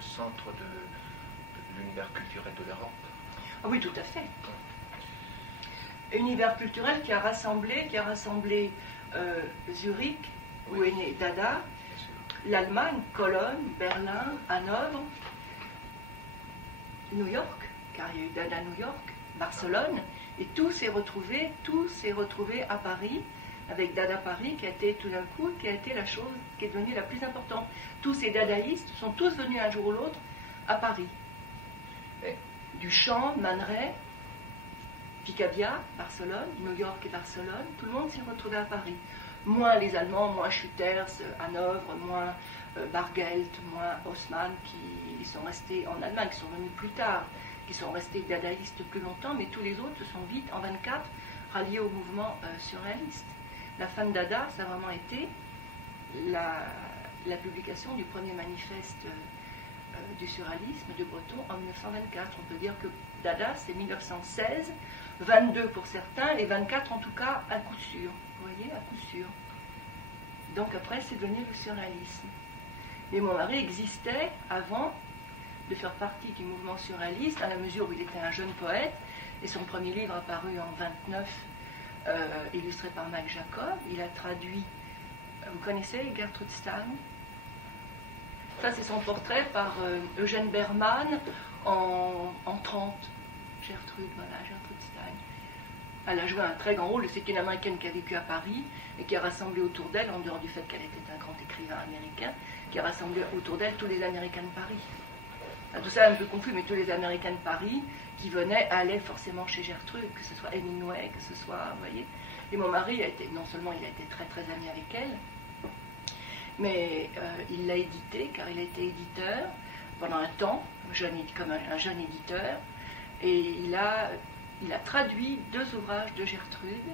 le centre de l'univers culturel de l'Europe. Ah oui, tout à fait. Univers culturel qui a rassemblé Zurich, où est né Dada, l'Allemagne, Cologne, Berlin, Hanovre, New York, car il y a eu Dada New York, Barcelone, et tout s'est retrouvé à Paris, avec Dada Paris, qui a été tout d'un coup, qui a été la chose qui est devenue la plus importante. Tous ces dadaïstes sont tous venus un jour ou l'autre à Paris. Duchamp, Man Ray, Picabia, Barcelone, New York et Barcelone, tout le monde s'est retrouvé à Paris. Moins les Allemands, moins Schütters, Hanovre, moins Bargeld, moins Haussmann, qui sont restés en Allemagne, qui sont venus plus tard, qui sont restés dadaïstes plus longtemps, mais tous les autres se sont vite, en 24, ralliés au mouvement surréaliste. La fin de Dada, ça a vraiment été la publication du premier manifeste du surréalisme de Breton en 1924. On peut dire que Dada, c'est 1916, 22 pour certains, et 24 en tout cas, à coup sûr. Vous voyez, à coup sûr. Donc après, c'est devenu le surréalisme. Mais mon mari existait avant de faire partie du mouvement surréaliste, à la mesure où il était un jeune poète, et son premier livre apparu en 29, illustré par Mac Jacob. Il a traduit, vous connaissez Gertrude Stein? Ça, c'est son portrait par Eugène Berman en 30. Gertrude, voilà, Gertrude Stein. Elle a joué un très grand rôle. C'est une Américaine qui a vécu à Paris et qui a rassemblé autour d'elle, en dehors du fait qu'elle était un grand écrivain américain, qui a rassemblé autour d'elle tous les Américains de Paris. Tout ça est un peu confus, mais tous les Américains de Paris qui venaient allaient forcément chez Gertrude, que ce soit Hemingway, que ce soit, vous voyez. Et mon mari non seulement il a été très très ami avec elle, mais il l'a édité, car il a été éditeur pendant un temps, comme un jeune éditeur, et il a traduit 2 ouvrages de Gertrude,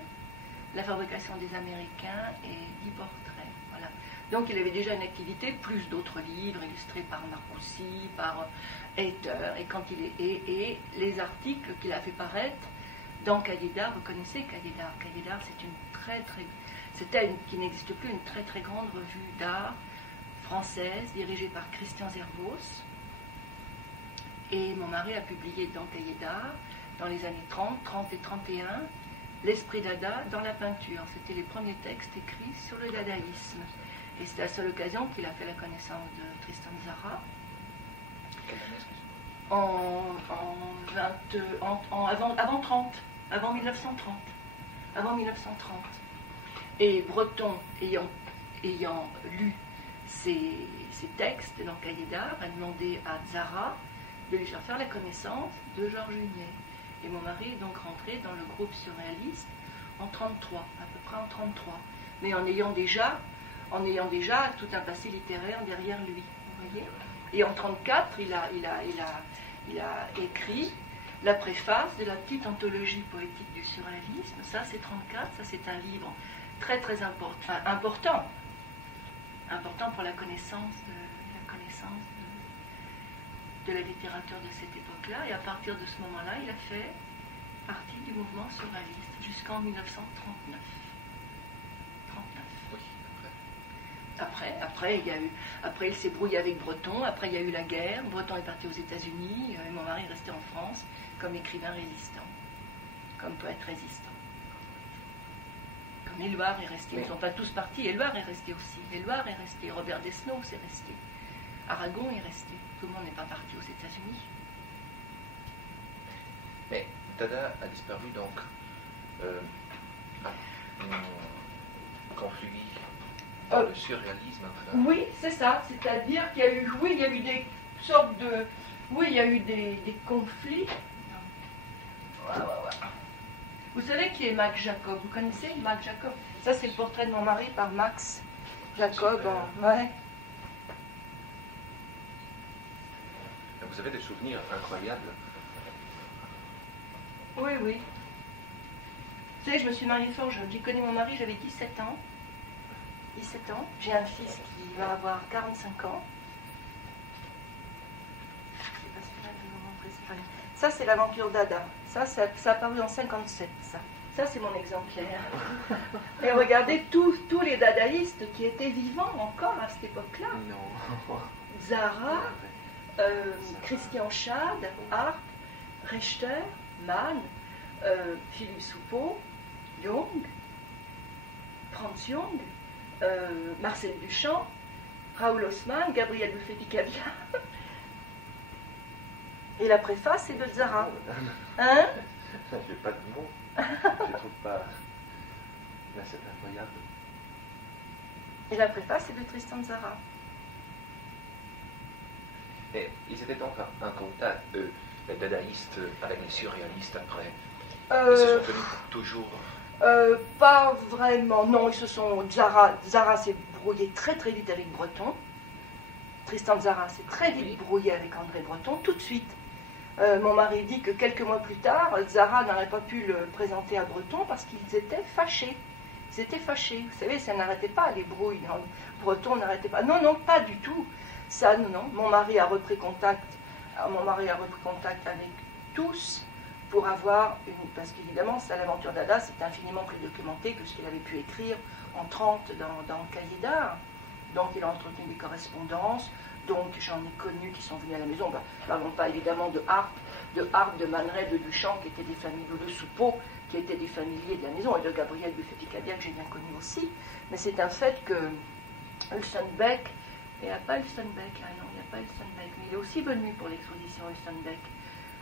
La fabrication des Américains et 10 portraits. Voilà. Donc il avait déjà une activité, plus d'autres livres illustrés par Marcoussi, par Hayter, et les articles qu'il a fait paraître dans Cahiers d'art. Vous connaissez Cahiers d'art? Cahiers d'art, c'était qui n'existe plus, une très très grande revue d'art française dirigée par Christian Zervos. Et mon mari a publié dans Cahiers d'art, dans les années 30 et 31, L'esprit dada dans la peinture. C'était les premiers textes écrits sur le dadaïsme. Et c'est à la seule occasion qu'il a fait la connaissance de Tristan Tzara. Avant 30, avant 1930. Avant 1930. Et Breton, ayant lu ces textes dans Cahiers d'art, a demandé à Tzara de lui faire la connaissance de Georges Hunyé. Et mon mari est donc rentré dans le groupe surréaliste en 33, à peu près en 33, mais en ayant déjà tout un passé littéraire derrière lui, vous voyez. Et en 34, il a écrit la préface de la petite anthologie poétique du surréalisme. Ça, c'est 34, ça c'est un livre très très important pour la connaissance de la littérature de cette époque-là, et à partir de ce moment-là, il a fait partie du mouvement surréaliste jusqu'en 1939. Oui, Après, il s'est brouillé avec Breton, après il y a eu la guerre, Breton est parti aux États-Unis, et mon mari est resté en France comme écrivain résistant, comme poète résistant. Comme Éluard est resté, ils ne sont pas tous partis, Éluard est resté aussi, Éluard est resté, Robert Desnos est resté, Aragon est resté. Tout le monde n'est pas parti aux États-Unis. Mais Dada a disparu donc conflué dans le surréalisme. Enfin. Oui, c'est ça. C'est-à-dire qu'il y a eu, il y a eu des sortes de, il y a eu des conflits. Ouais. Vous savez qui est Mac Jacob? Vous connaissez Mac Jacob? Ça, c'est le portrait de mon mari par Max Jacob. Ouais. Vous avez des souvenirs incroyables. Oui. Vous savez, je me suis mariée fort jeune. J'ai connu mon mari, j'avais 17 ans. J'ai un fils qui va avoir 45 ans. Ça, c'est l'aventure Dada. Ça a paru en 57, ça. Ça, c'est mon exemplaire. Et regardez tous les dadaïstes qui étaient vivants encore à cette époque-là. Non. Tzara, Christian Schad, harpe, Richter, Mann, Philippe Soupeau, Jung, Franz Jung, Marcel Duchamp, Raoul Haussmann, Gabriel Buffet-Picabia. Et la préface, c'est de Zara. Hein? J'ai pas de mots. Je trouve pas. Là, c'est incroyable. Et la préface, c'est de Tristan Tzara. Et ils étaient donc en contact, eux, les dadaïstes avec les surréalistes après. Ils se sont tenus pour toujours. Pas vraiment, non, ils se sont. Tzara s'est brouillé très très vite avec Breton. Tristan Tzara s'est très vite brouillé avec André Breton, tout de suite. Mon mari dit que quelques mois plus tard, Tzara n'aurait pas pu le présenter à Breton parce qu'ils étaient fâchés. Ils étaient fâchés. Vous savez, ça n'arrêtait pas, les brouilles. Breton n'arrêtait pas. Non, non, pas du tout. Ça, non, non. Mon mari a repris contact avec tous pour avoir une. Parce qu'évidemment, l'aventure d'Ada, c'est infiniment plus documenté que ce qu'il avait pu écrire en 30 dans le cahier d'art. Donc, il a entretenu des correspondances. Donc, j'en ai connu qui sont venus à la maison. Nous n'avons pas évidemment de harpe, de Man Ray, de Duchamp, qui étaient des familles, de Soupeau, qui étaient des familiers de la maison, et de Gabriel Buffet-Picabia, que j'ai bien connu aussi. Mais c'est un fait que Hulstenbeck, il n'y a pas Hulstenbeck, hein, non, il n'y a pas Hulstenbeck, mais il est aussi venu pour l'exposition Hulstenbeck.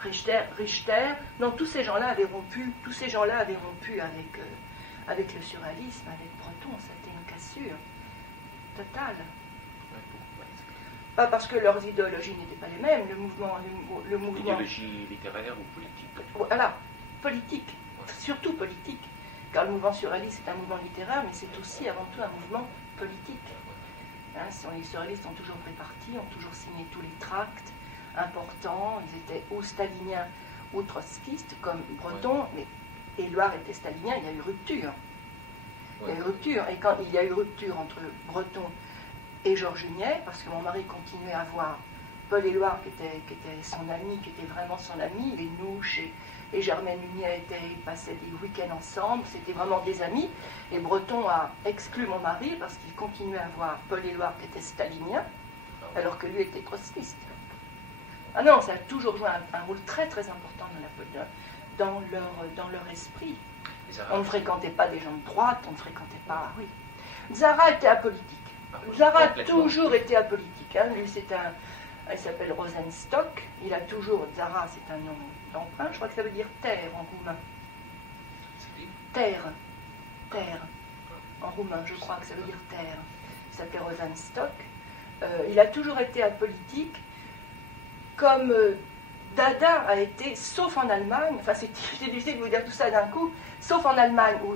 Richter, non, tous ces gens-là avaient rompu avec le surréalisme, avec Breton. C'était une cassure totale. Pas parce que leurs idéologies n'étaient pas les mêmes, le mouvement... Idéologie littéraire ou politique? Voilà, politique, surtout politique. Car le mouvement surréaliste est un mouvement littéraire, mais c'est aussi avant tout un mouvement politique. Hein, les surréalistes ont toujours pris parti, ont toujours signé tous les tracts importants, ils étaient ou staliniens ou trotskistes, comme Breton, mais Éluard était stalinien, il y a eu rupture. Il y a eu rupture, et quand il y a eu rupture entre Breton et Georges Hunyet, parce que mon mari continuait à voir Paul Éluard, qui était son ami, qui était vraiment son ami, les Nouches et Germaine Hunyet passaient des week-ends ensemble, c'était vraiment des amis, et Breton a exclu mon mari parce qu'il continuait à voir Paul Éluard, qui était stalinien, alors que lui était trotskiste. Ah non, ça a toujours joué un rôle très très important dans leur esprit. On ne fréquentait pas des gens de droite, on ne fréquentait pas... Oui. Tzara était apolitique. Tzara a toujours été apolitique. Hein. Lui, il s'appelle Rosenstock. Il a toujours... Tzara, c'est un nom d'emprunt. Je crois que ça veut dire terre en roumain. Terre. Terre. En roumain, je crois que ça veut dire terre. Il s'appelait Rosenstock. Il a toujours été apolitique. Comme Dada a été, sauf en Allemagne, enfin c'est difficile de vous dire tout ça d'un coup, sauf en Allemagne où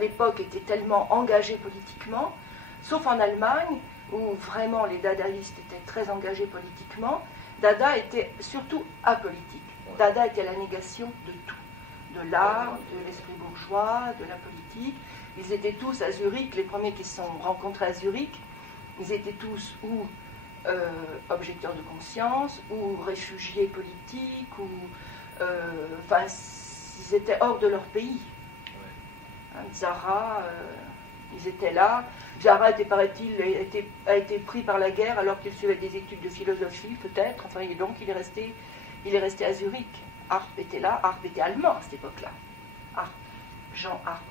l'époque était tellement engagée politiquement, sauf en Allemagne où vraiment les dadaïstes étaient très engagés politiquement, Dada était surtout apolitique. Dada était la négation de tout, de l'art, de l'esprit bourgeois, de la politique. Ils étaient tous à Zurich, les premiers qui se sont rencontrés à Zurich, ils étaient tous ou objecteurs de conscience, ou réfugiés politiques, ou enfin, ils étaient hors de leur pays. Hein, Tzara, ils étaient là. Tzara était, paraît-il, a été pris par la guerre alors qu'il suivait des études de philosophie, peut-être. Enfin, et donc il est resté à Zurich. Arp était là. Arp était allemand à cette époque-là. Arp, Jean Arp,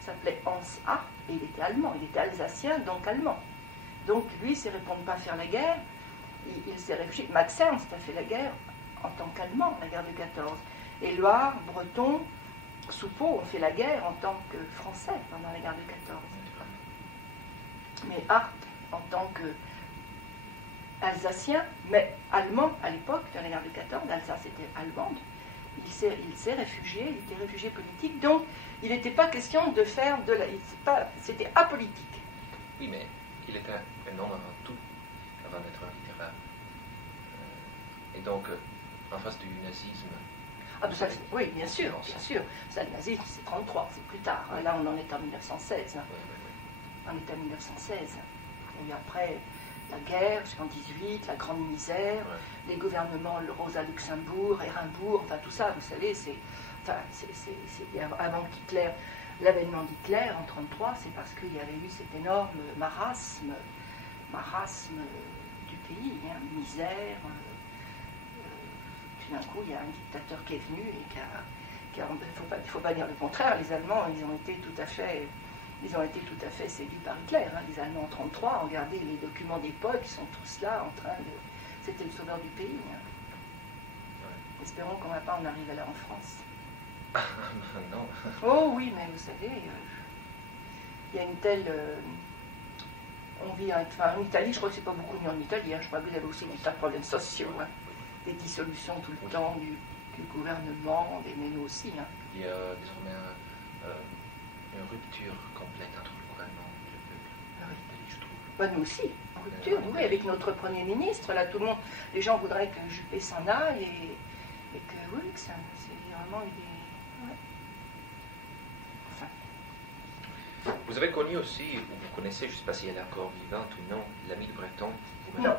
s'appelait Hans Arp, et il était allemand. Il était alsacien, donc allemand. Donc lui, il ne s'est répondu pas à faire la guerre, il s'est réfugié. Max Ernst a fait la guerre en tant qu'Allemand, la guerre de 14. Éluard, Breton, Soupeau ont fait la guerre en tant que Français pendant la guerre de 14. Mais Hart, en tant qu'Alsacien, mais allemand à l'époque, dans la guerre de 14, l'Alsace était allemande, il s'est réfugié, il était réfugié politique, donc il n'était pas question de faire de la... C'était apolitique. Oui, mais... il était un homme avant tout, avant d'être un littéraire. Et donc, en face du nazisme... Ah, ça, oui, bien sûr, bien sûr. Ça, le nazisme, c'est 1933, c'est plus tard. Là, on en est en 1916. Hein. On est en 1916. Et après, la guerre, jusqu'en 18, la grande misère, les gouvernements, le Rosa Luxembourg, Érimbourg, enfin tout ça, vous savez, c'est avant qu'Hitler... L'avènement d'Hitler en 1933, c'est parce qu'il y avait eu cet énorme marasme du pays, hein, misère. Tout d'un coup, il y a un dictateur qui est venu et il ne faut pas dire le contraire. Les Allemands, ils ont été tout à fait séduits par Hitler. Hein. Les Allemands en 1933, regardez les documents d'époque, ils sont tous là en train de... C'était le sauveur du pays. Hein. Ouais. Espérons qu'on ne va pas en arriver là en France. Non. Oh oui, mais vous savez, il y a une telle... on vit en Italie, je crois que c'est pas beaucoup mieux en Italie. Hein. Je crois que vous avez aussi des tas de problèmes sociaux. Hein. Des dissolutions tout le temps du gouvernement, mais nous aussi. Hein. Il y a désormais une rupture complète entre le gouvernement et le peuple. En Italie, je trouve. Bah, nous aussi, en rupture, oui, avec notre Premier ministre. Là, tout le monde, les gens voudraient que Juppé s'en aille et que, oui, que ça, c'est vraiment eu des... Ouais. Enfin. Vous avez connu aussi, ou vous connaissez, je ne sais pas si elle est encore vivante ou non, l'amie de Breton. Non.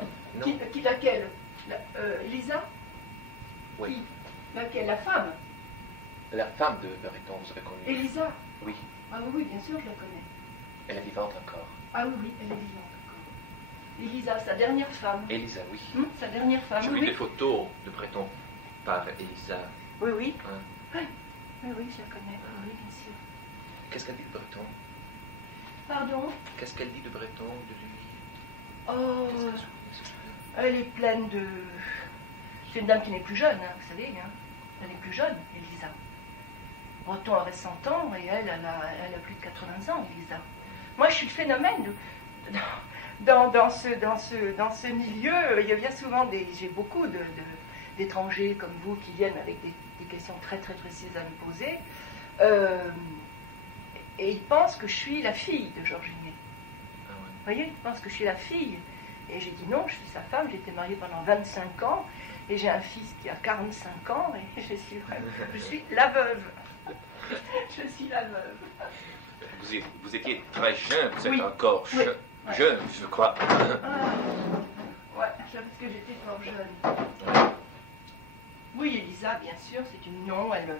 Qui laquelle Lisa? Oui. Qui laquelle? La femme? La femme de Breton, vous avez connu? Elisa? Oui. Ah oui, bien sûr, je la connais. Elle est vivante encore. Ah oui, elle est vivante encore. Elisa, sa dernière femme. Elisa, oui. Sa dernière femme, J'ai vu des photos de Breton par Elisa. Oui, oui. Hein? Oui, je la connais. Oui, bien sûr. Qu'est-ce qu'elle dit de Breton? Pardon? Qu'est-ce qu'elle dit de Breton, de lui? Oh, elle est pleine de... C'est une dame qui n'est plus jeune, hein, vous savez. Hein. Elle est plus jeune, Elisa. Breton aurait 100 ans et elle a plus de 80 ans, Elisa. Moi, je suis le phénomène dans ce milieu. Il y a bien souvent j'ai beaucoup d'étrangers comme vous qui viennent avec des questions très très précises à me poser. Et ils pensent que je suis la fille de Georges Igné. Ah ouais. Vous voyez, ils pensent que je suis la fille. Et j'ai dit non, je suis sa femme, j'ai été mariée pendant 25 ans, et j'ai un fils qui a 45 ans, et je suis la veuve. Je suis la veuve. Vous étiez très jeune, vous êtes oui. encore oui. jeune, je crois. Ouais, parce que j'étais fort jeune. Oui, Elisa, bien sûr, c'est une non, elle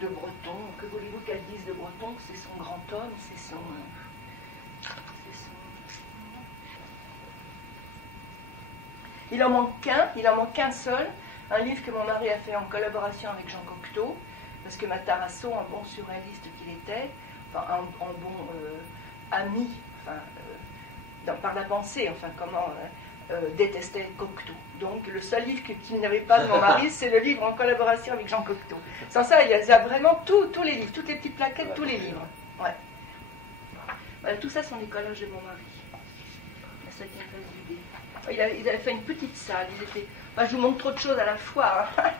de Breton. Que voulez-vous qu'elle dise de Breton? C'est son grand homme, c'est son... Il en manque qu'un seul, un livre que mon mari a fait en collaboration avec Jean Cocteau, parce que Matarazzo, un bon surréaliste qu'il était, enfin un bon ami, enfin, par la pensée, enfin comment détestait Cocteau. Donc le seul livre qu'il n'avait pas de mon mari, c'est le livre en collaboration avec Jean Cocteau. Sans ça, il y a vraiment tous les livres, toutes les petites plaquettes, tous les livres. Ouais. Voilà, tout ça sont les collages de mon mari. La 7e phase du dé. Il avait fait une petite salle. Je vous montre trop de choses à la fois. Hein.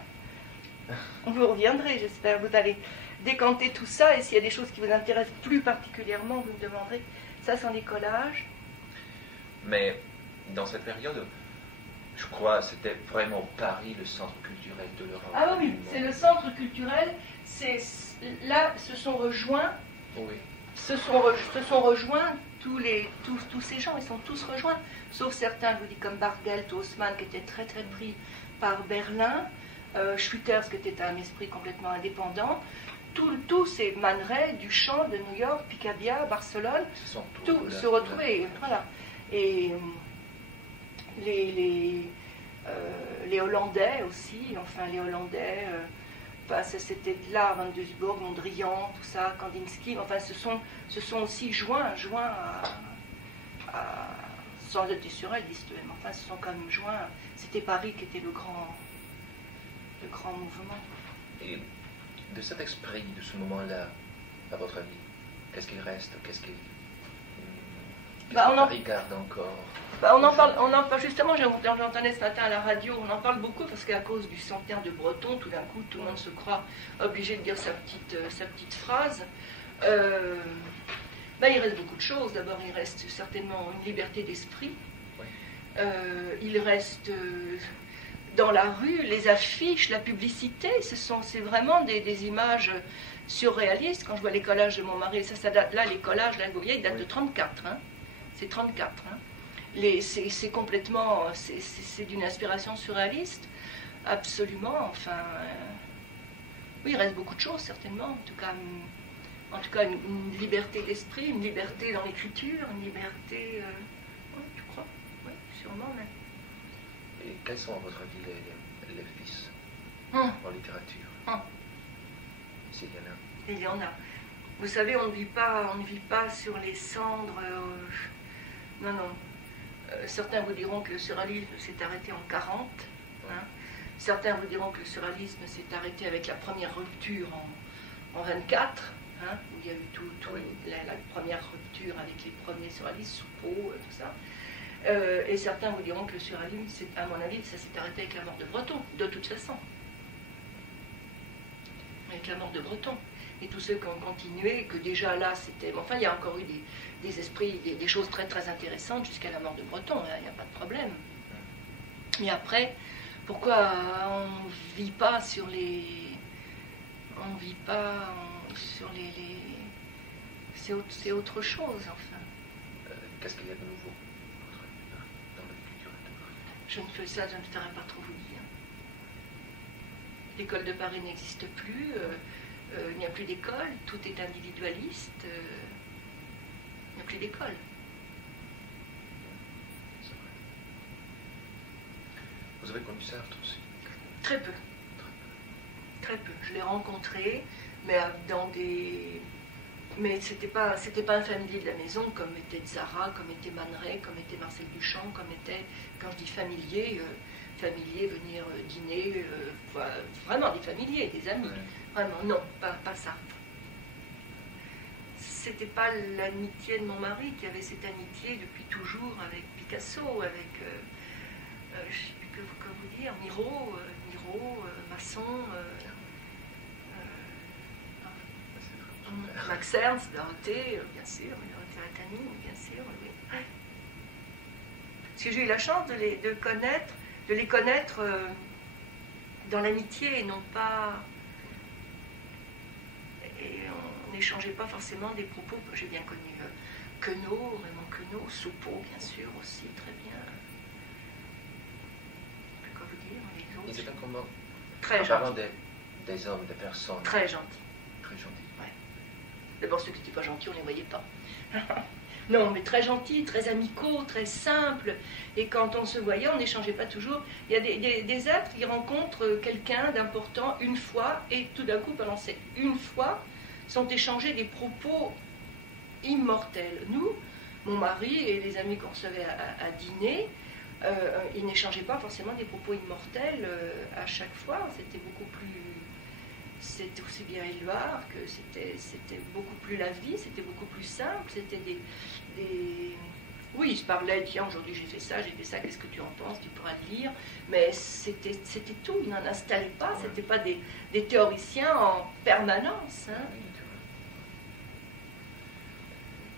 Vous reviendrez, j'espère. Vous allez décanter tout ça. Et s'il y a des choses qui vous intéressent plus particulièrement, vous me demanderez. Ça, sont des collages. Mais dans cette période, je crois, c'était vraiment Paris, le centre culturel de l'Europe. Ah oui, c'est le centre culturel. Là, se sont rejoints. Oui. Se sont rejoints tous ces gens, ils sont tous rejoints, sauf certains, je vous dis, comme Bargelt, Haussmann, qui étaient très très pris par Berlin, Schwitters, qui était un esprit complètement indépendant, tous ces Man Ray, Duchamp, de New York, Picabia, Barcelone, tous se retrouvaient, voilà. Et les Hollandais aussi, enfin les Hollandais... c'était de là, Van Duisburg, Mondrian, tout ça, Kandinsky, enfin se sont aussi joints à sans être des surréalistes, mais enfin se sont quand même joints. C'était Paris qui était le grand mouvement. Et de cet esprit, de ce moment-là, à votre avis, qu'est-ce qu'il reste? Qu'est-ce que Paris garde encore? On en parle justement, j'entendais ce matin à la radio, on en parle beaucoup parce qu'à cause du centenaire de Breton, tout d'un coup, tout le monde se croit obligé de dire sa petite phrase. Il reste beaucoup de choses. D'abord, il reste certainement une liberté d'esprit. Oui. Il reste dans la rue les affiches, la publicité. C'est vraiment des images surréalistes. Quand je vois les collages de mon mari, ça date là, les collages, là, vous voyez, ils datent de 34. Hein. C'est 34. Hein. C'est complètement, c'est d'une inspiration surréaliste, absolument. Enfin, oui, il reste beaucoup de choses certainement. En tout cas, une liberté d'esprit, une liberté dans l'écriture, une liberté, oui, je crois, oui, sûrement même. quels sont, à votre avis, les vices en littérature? S'il y en a. Il y en a. Vous savez, on ne vit pas sur les cendres. Non, non. Certains vous diront que le surréalisme s'est arrêté en 40. Hein. Certains vous diront que le surréalisme s'est arrêté avec la première rupture en 24, hein, où il y a eu la première rupture avec les premiers surréalistes, Soupeau, tout ça. Et certains vous diront que le surréalisme, à mon avis, ça s'est arrêté avec la mort de Breton, de toute façon. Avec la mort de Breton. Et tous ceux qui ont continué, que déjà là, c'était... Enfin, il y a encore eu des esprits, des choses très très intéressantes jusqu'à la mort de Breton, hein, il n'y a pas de problème. Et après, pourquoi on ne vit pas sur les... On ne vit pas sur les... C'est autre chose, enfin. Qu'est-ce qu'il y a de nouveau dans la culture de Paris? Je ne saurais pas trop vous dire. L'école de Paris n'existe plus. Il n'y a plus d'école, tout est individualiste, il n'y a plus d'école. C'est vrai. Vous avez connu Sartre aussi? Très peu. Très peu. Je l'ai rencontré, mais dans des... Mais c'était pas un familier de la maison, comme était Zara, comme était Man Ray, comme était Marcel Duchamp, comme était, quand je dis familier, venir dîner, vraiment des familiers, des amis. Ouais. Vraiment, non, pas ça. C'était pas l'amitié de mon mari qui avait cette amitié depuis toujours avec Picasso, avec, je ne sais plus que vous dire, Miro, Masson, Max Ernst, Dorothée, bien sûr, Dorothée Ratani, bien sûr, oui. Parce que j'ai eu la chance de les connaître dans l'amitié et non pas... Et on n'échangeait pas forcément des propos. J'ai bien connu Queneau, Raymond Queneau, Soupeau, bien sûr, aussi, très bien. Quoi vous dire, les autres? Ils étaient comment? Très gentils. Parlant des hommes, des personnes. Très gentils. Très gentils. Ouais. D'abord, ceux qui n'étaient pas gentils, on ne les voyait pas. Non, mais très gentils, très amicaux, très simples. Et quand on se voyait, on n'échangeait pas toujours. Il y a des êtres qui rencontrent quelqu'un d'important une fois, et tout d'un coup, pendant cette une fois, sont échangés des propos immortels. Nous, mon mari et les amis qu'on recevait à dîner, ils n'échangeaient pas forcément des propos immortels à chaque fois. C'était beaucoup plus... C'était aussi bien Éluard que c'était beaucoup plus la vie, c'était beaucoup plus simple, c'était des... Oui, ils se parlaient, tiens, aujourd'hui j'ai fait ça, qu'est-ce que tu en penses, tu pourras le lire, mais c'était tout, ils n'en installaient pas, c'était pas des théoriciens en permanence. Hein.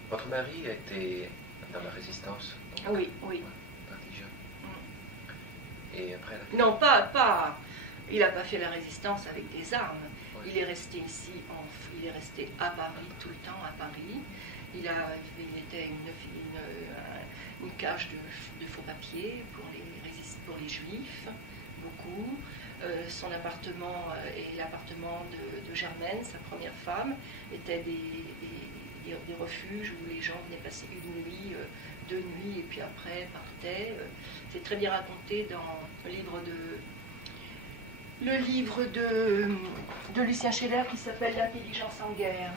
Votre mari était dans la résistance? Oui, oui. Parti Et après non, pas... Il n'a pas fait la résistance avec des armes. Oui. Il est resté ici, il est resté à Paris, tout le temps à Paris. Il était une cage de faux papiers pour les juifs, beaucoup. Son appartement et l'appartement de Germaine, sa première femme, étaient des refuges où les gens venaient passer une nuit, 2 nuits, et puis après partaient. C'est très bien raconté dans le livre de Lucien Scheller qui s'appelle L'intelligence en guerre.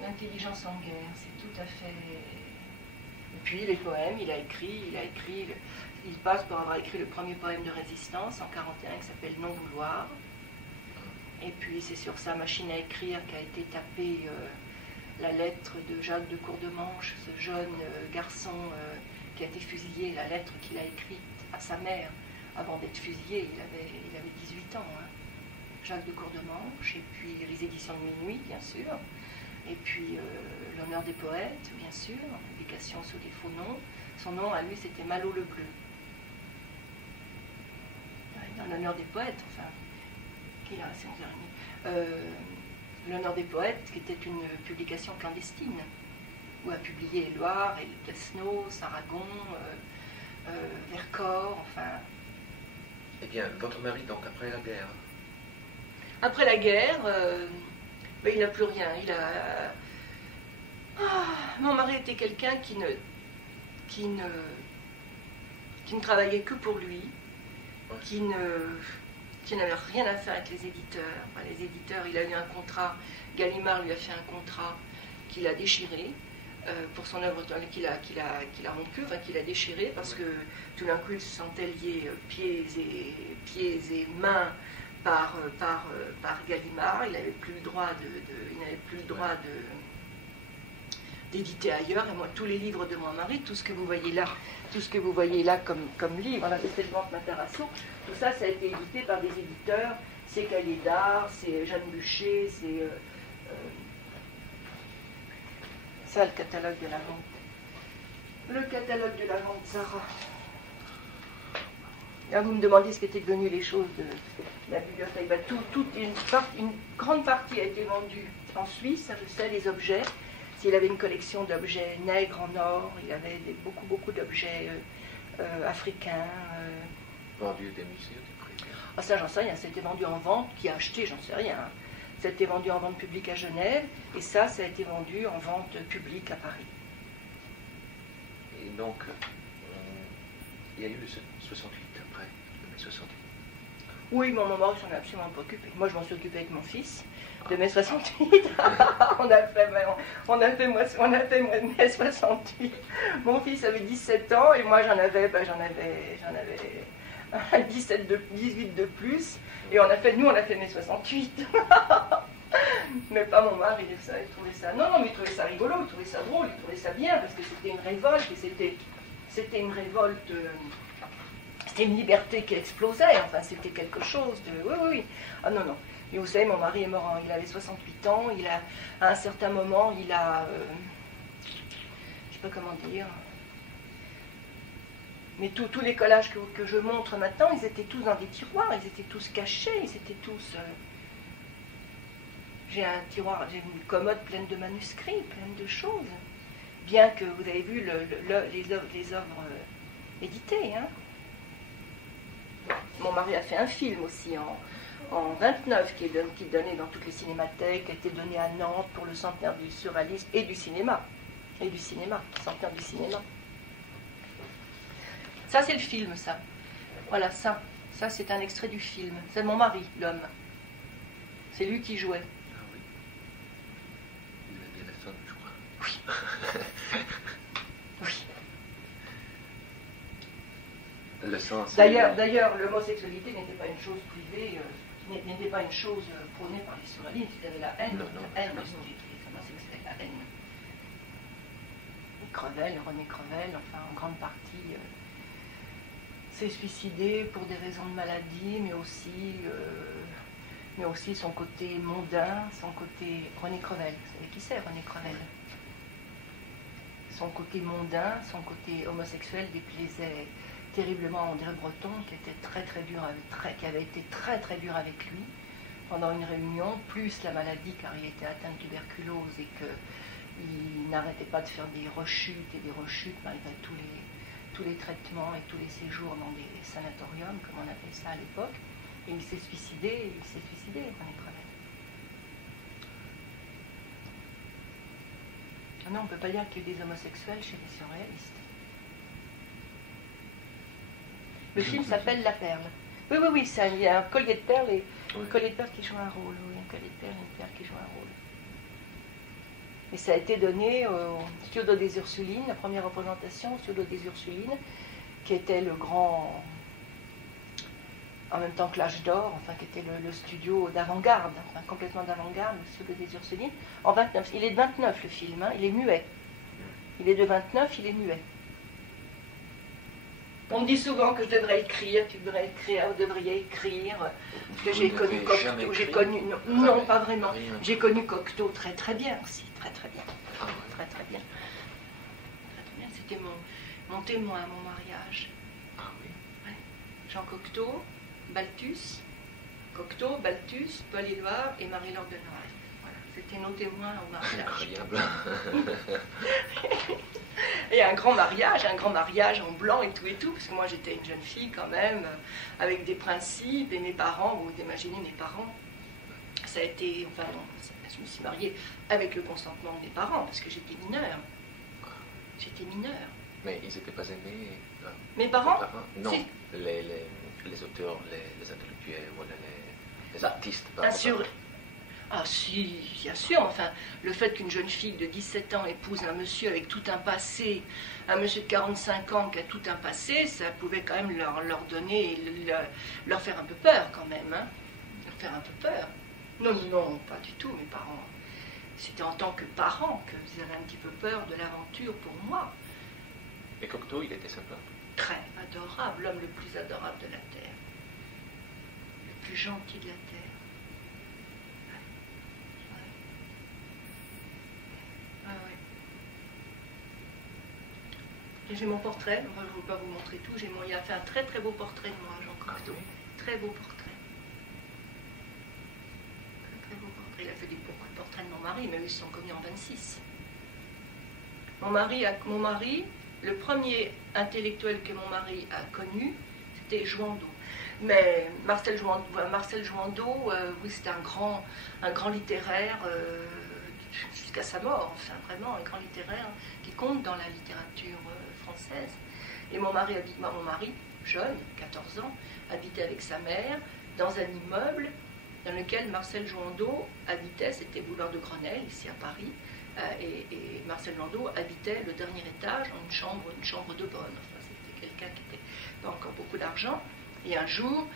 L'intelligence en guerre, c'est tout à fait... Et puis les poèmes, il a écrit, il passe pour avoir écrit le premier poème de résistance en 1941 qui s'appelle Non vouloir. Et puis c'est sur sa machine à écrire qu'a été tapée la lettre de Jacques de Courdemanche, ce jeune garçon qui a été fusillé, la lettre qu'il a écrite à sa mère. Avant d'être fusillé, il avait 18 ans, hein. Jacques de Courdemanche, et puis les éditions de Minuit, bien sûr, et puis L'honneur des poètes, bien sûr, publication sous des faux noms. Son nom, à lui, c'était Malo le Bleu. Dans L'honneur des poètes, enfin, qui a c'est 11h30. L'honneur des poètes, qui était une publication clandestine, où a publié Éluard, Élie Plesneau, Saragon, Vercors, enfin... Eh bien, votre mari, donc, après la guerre? Après la guerre, il n'a plus rien. Mon mari était quelqu'un qui ne qui ne travaillait que pour lui, qui n'avait rien à faire avec les éditeurs. Enfin, les éditeurs, il a eu un contrat, Gallimard lui a fait un contrat qu'il a déchiré pour son œuvre, qu'il a rompu, enfin qu'il a déchiré, parce que tout d'un coup il se sentait lié pieds et mains par Gallimard. Il n'avait plus le droit d'éditer ailleurs. Et moi, tous les livres de mon mari, tout ce que vous voyez là comme livre, la Vaisselle Vente Matarasso, tout ça, ça a été édité par des éditeurs. C'est Cahiers d'Art, c'est Jeanne Bûcher, c'est ça, le catalogue de la vente. Le catalogue de la vente, Sarah. Là, vous me demandez ce qu'étaient devenues les choses de la bibliothèque. Ben, une grande partie a été vendue en Suisse, ça je sais, les objets. S'il avait une collection d'objets nègres en or, il avait beaucoup d'objets africains. Vendus des musées, des prix. Ah, ça, j'en sais rien. C'était vendu en vente. Qui a acheté, j'en sais rien. C'était vendu en vente publique à Genève. Et ça a été vendu en vente publique à Paris. Et donc, il y a eu le 68 après, le mai 68. Oui, mon maman ne s'en est absolument pas occupée. Moi, je m'en suis occupée avec mon fils. De mai 68, on a fait mai 68. Mon fils avait 17 ans et moi j'en avais 18 de plus. Et on a fait mai 68. Mais pas mon mari, il trouvait ça. Non, mais il trouvait ça rigolo, il trouvait ça drôle, il trouvait ça bien parce que c'était une révolte et c'était une révolte. C'était une liberté qui explosait. Enfin, c'était quelque chose de. Oui. Ah non. Et vous savez, mon mari est mort, il avait 68 ans, à un certain moment, je ne sais pas comment dire, mais tous les collages que je montre maintenant, ils étaient tous dans des tiroirs, ils étaient tous cachés, ils étaient tous... J'ai un tiroir, j'ai une commode pleine de manuscrits, pleine de choses, bien que vous avez vu les œuvres éditées. Hein. Mon mari a fait un film aussi en 29 qui est donné dans toutes les cinémathèques, qui a été donné à Nantes pour le centenaire du surréalisme et du cinéma. Centenaire du cinéma. Ça, c'est le film, ça. Voilà, ça. Ça, c'est un extrait du film. C'est mon mari, l'homme. C'est lui qui jouait. Ah oui. Il avait bien la femme, je crois. Oui. Le sens. D'ailleurs, l'homosexualité n'était pas une chose privée, n'était pas une chose prônée par les surréalistes. Ils avaient la haine, la haine, les homosexuels, la haine. René Crevel, enfin, en grande partie, s'est suicidé pour des raisons de maladie, mais aussi son côté mondain, son côté... René Crevel, vous savez qui c'est, René Crevel? Son côté mondain, son côté homosexuel déplaisait terriblement à André Breton, qui était qui avait été très très dur avec lui pendant une réunion, plus la maladie, car il était atteint de tuberculose et qu'il n'arrêtait pas de faire des rechutes malgré tous les traitements et tous les séjours dans des sanatoriums, comme on appelait ça à l'époque. Et il s'est suicidé, René Crevel. Non, on ne peut pas dire qu'il y ait des homosexuels chez les surréalistes. Le film s'appelle La Perle. Oui, il y a un collier de perles et un collier de perles qui joue un rôle. Oui, un collier de perles et une perle qui joue un rôle. Et ça a été donné au Studio des Ursulines, la première représentation au Studio des Ursulines, qui était le grand, en même temps que l'âge d'or, enfin qui était le studio d'avant-garde, enfin complètement d'avant-garde, le Studio des Ursulines, en 29. Il est de 29 le film, hein, il est muet. Il est de 29, il est muet. On me dit souvent que je devrais écrire, vous devriez écrire, parce que j'ai connu Cocteau, non, pas vraiment, j'ai connu Cocteau très très bien aussi, très très bien, très bien. C'était mon témoin à mon mariage. Ah oui. Ouais. Jean Cocteau, Balthus, Paul Éluard et Marie-Laure de Noailles. Voilà, c'était nos témoins au mariage. Incroyable. Et un grand mariage en blanc et tout, parce que moi j'étais une jeune fille quand même, avec des principes, et mes parents, vous imaginez mes parents, ça a été, enfin bon, je me suis mariée avec le consentement de mes parents, parce que j'étais mineure. Mais ils n'étaient pas aimés Mes parents? Non, Si. les auteurs, les intellectuels, voilà, les artistes. Bien sûr. Ah si, bien sûr. Enfin, le fait qu'une jeune fille de 17 ans épouse un monsieur avec tout un passé, un monsieur de 45 ans qui a tout un passé, ça pouvait quand même leur donner, leur faire un peu peur quand même. Hein. Leur faire un peu peur. Non, non, pas du tout, mes parents. C'était en tant que parents qu'ils avaient un petit peu peur de l'aventure pour moi. Et Cocteau, il était sympa. Très adorable, l'homme le plus adorable de la Terre. Le plus gentil de la Terre. Ah ouais. Et j'ai mon portrait, moi je ne veux pas vous montrer tout, il a fait un très très beau portrait de moi, Jean Cocteau. Très beau portrait. Très très beau portrait. Il a fait beaucoup de portraits de mon mari, mais eux ils se sont connus en 26. Mon mari, le premier intellectuel que mon mari a connu, c'était Jouandeau. Mais Marcel Jouandeau, oui, c'était un grand littéraire jusqu'à sa mort, enfin vraiment un grand littéraire qui compte dans la littérature française. Et mon mari, jeune, 14 ans, habitait avec sa mère dans un immeuble dans lequel Marcel Jouandeau habitait, c'était boulevard de Grenelle, ici à Paris. Et Marcel Jouandeau habitait le dernier étage en une chambre de bonne. Enfin, c'était quelqu'un qui n'avait pas encore beaucoup d'argent. Et un jour,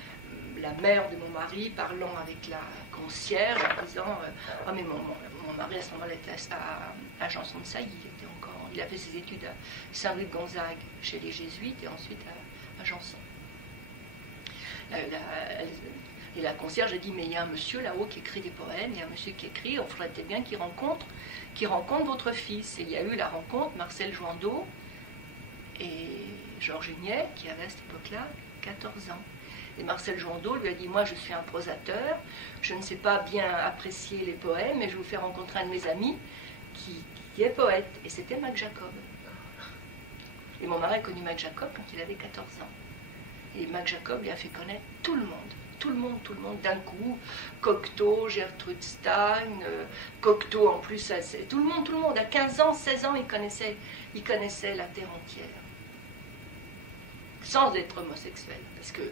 la mère de mon mari parlant avec la concierge en disant ah mais mon mari à ce moment-là était à Janson de Sailly, il a fait ses études à Saint-Louis de Gonzague chez les Jésuites et ensuite à Janson. Et la concierge a dit mais il y a un monsieur là-haut qui écrit des poèmes, il y a un monsieur qui écrit, on ferait peut-être bien qu'il rencontre votre fils. Et il y a eu la rencontre, Marcel Jouandeau et Georges Hunyet, qui avait à cette époque-là 14 ans. Et Marcel Jouandeau lui a dit moi je suis un prosateur, je ne sais pas bien apprécier les poèmes, mais je vais vous faire rencontrer un de mes amis qui est poète. Et c'était Mac Jacob. Et mon mari a connu Mac Jacob quand il avait 14 ans. Et Mac Jacob lui a fait connaître tout le monde. Tout le monde d'un coup, Cocteau, Gertrude Stein, Cocteau en plus, tout le monde, à 15 ans, 16 ans, il connaissait la terre entière. Sans être homosexuel, parce que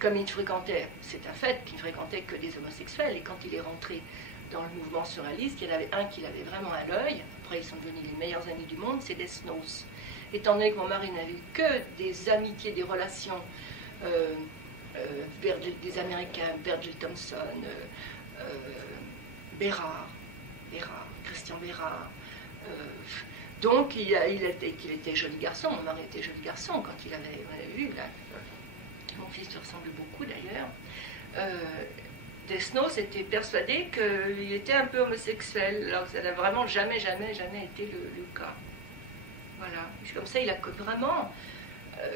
comme il fréquentait, c'est un fait qu'il ne fréquentait que des homosexuels, et quand il est rentré dans le mouvement surréaliste, il y en avait un qui l'avait vraiment à l'œil, après ils sont devenus les meilleurs amis du monde, c'est Desnos. Étant donné que mon mari n'avait eu que des amitiés, des relations des Américains, Virgil Thompson, Bérard, Christian Bérard. Donc il était joli garçon, mon mari était joli garçon quand on avait vu, là, mon fils lui ressemblait beaucoup d'ailleurs. Desnos était persuadé qu'il était un peu homosexuel, alors que ça n'a vraiment jamais été le cas. Voilà, comme ça il a vraiment...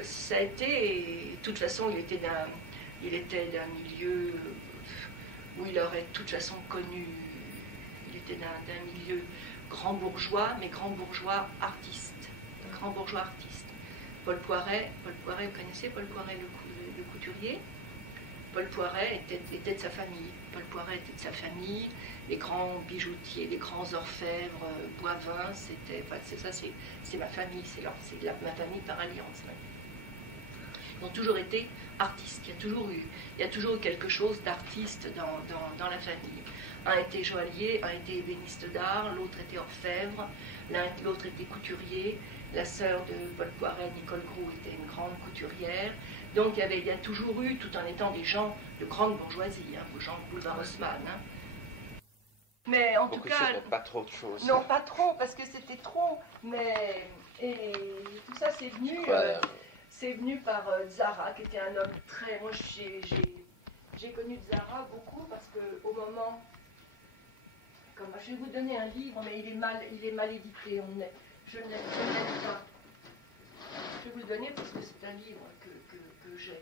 ça a été... De toute façon, il était d'un milieu où il aurait de toute façon connu... Il était d'un milieu grand bourgeois, mais grand bourgeois artiste. Paul Poiret, vous connaissez Paul Poiret, le couturier? Paul Poiret était de sa famille. Les grands bijoutiers, les grands orfèvres, Boivin, c'est ma famille, c'est ma famille par alliance. Ils ont toujours été artistes, il y a toujours eu quelque chose d'artiste dans la famille. Un était joaillier, un était ébéniste d'art, l'autre était orfèvre, l'autre était couturier, la sœur de Paul Poiret, Nicole Groux, était une grande couturière. Donc il y a toujours eu, tout en étant des gens de grande bourgeoisie, gens de boulevard Haussmann. Mais en tout cas... Pas trop de choses. Non, pas trop, parce que c'était trop. Mais et tout ça, c'est venu par Zara, qui était un homme très... Moi, j'ai connu Zara beaucoup, parce qu'au moment... Je vais vous donner un livre, mais il est mal édité. Je ne l'aime pas. Je vais vous le donner parce que c'est un livre que j'ai.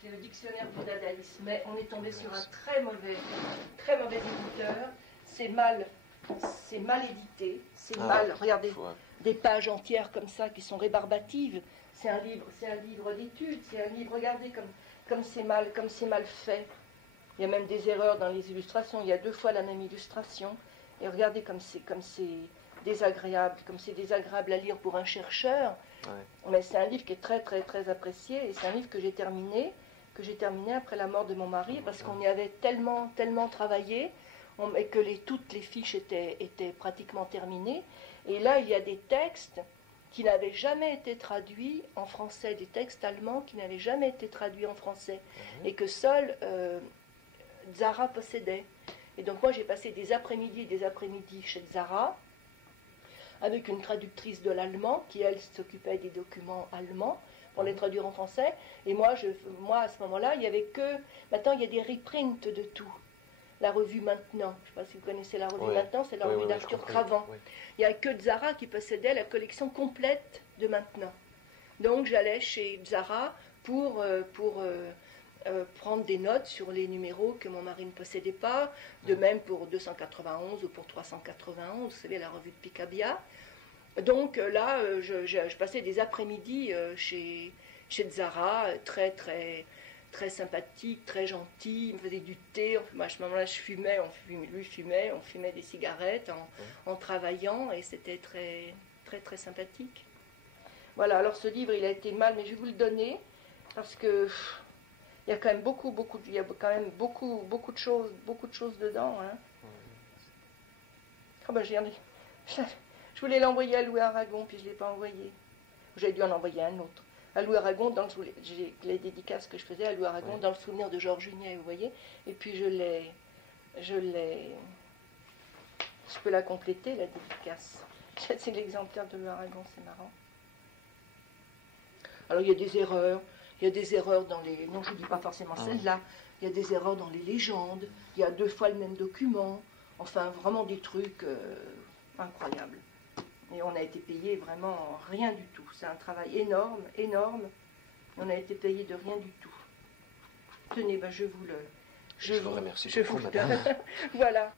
C'est le dictionnaire du dadaïsme. Mais on est tombé sur un très mauvais éditeur. C'est mal édité. C'est mal. Regardez, des pages entières comme ça qui sont rébarbatives. C'est un livre d'études. C'est un livre. Regardez comme c'est mal fait. Il y a même des erreurs dans les illustrations. Il y a 2 fois la même illustration. Et regardez comme c'est désagréable, comme c'est désagréable à lire pour un chercheur, mais c'est un livre qui est très très très apprécié, et c'est un livre que j'ai terminé après la mort de mon mari, parce qu'on y avait tellement travaillé, et que toutes les fiches étaient pratiquement terminées, et là il y a des textes qui n'avaient jamais été traduits en français, des textes allemands qui n'avaient jamais été traduits en français, et que seul Zara possédait. Et donc moi j'ai passé des après-midi chez Zara, avec une traductrice de l'allemand, qui elle s'occupait des documents allemands, pour les traduire en français. Et moi à ce moment-là, il n'y avait que... Maintenant, il y a des reprints de tout. La revue Maintenant, je ne sais pas si vous connaissez la revue Maintenant, c'est la revue d'Arthur Cravant. Il n'y a que Zara qui possédait la collection complète de Maintenant. Donc j'allais chez Zara pour prendre des notes sur les numéros que mon mari ne possédait pas, de même pour 291 ou pour 391, vous savez, la revue de Picabia. Donc là, je passais des après-midi chez Zara, très très très sympathique, très gentil, il me faisait du thé, à ce moment-là je fumais, lui fumait, on fumait des cigarettes en travaillant, et c'était très très très sympathique. Voilà, alors ce livre il a été mal, mais je vais vous le donner, parce que il y a quand même beaucoup de choses dedans. Hein. Oh ben, je voulais l'envoyer à Louis Aragon, puis je ne l'ai pas envoyé. J'ai dû en envoyer un autre. À Louis Aragon, j'ai les dédicaces que je faisais à Louis Aragon, dans le souvenir de Georges Juniet, vous voyez. Et puis je peux la compléter, la dédicace. C'est l'exemplaire de Louis Aragon, c'est marrant. Alors il y a des erreurs dans les... Non, je ne dis pas forcément celle-là. Il y a des erreurs dans les légendes. Il y a 2 fois le même document. Enfin, vraiment des trucs incroyables. Et on a été payé vraiment rien du tout. C'est un travail énorme. On a été payé de rien du tout. Tenez, je vous remercie beaucoup, madame. Voilà.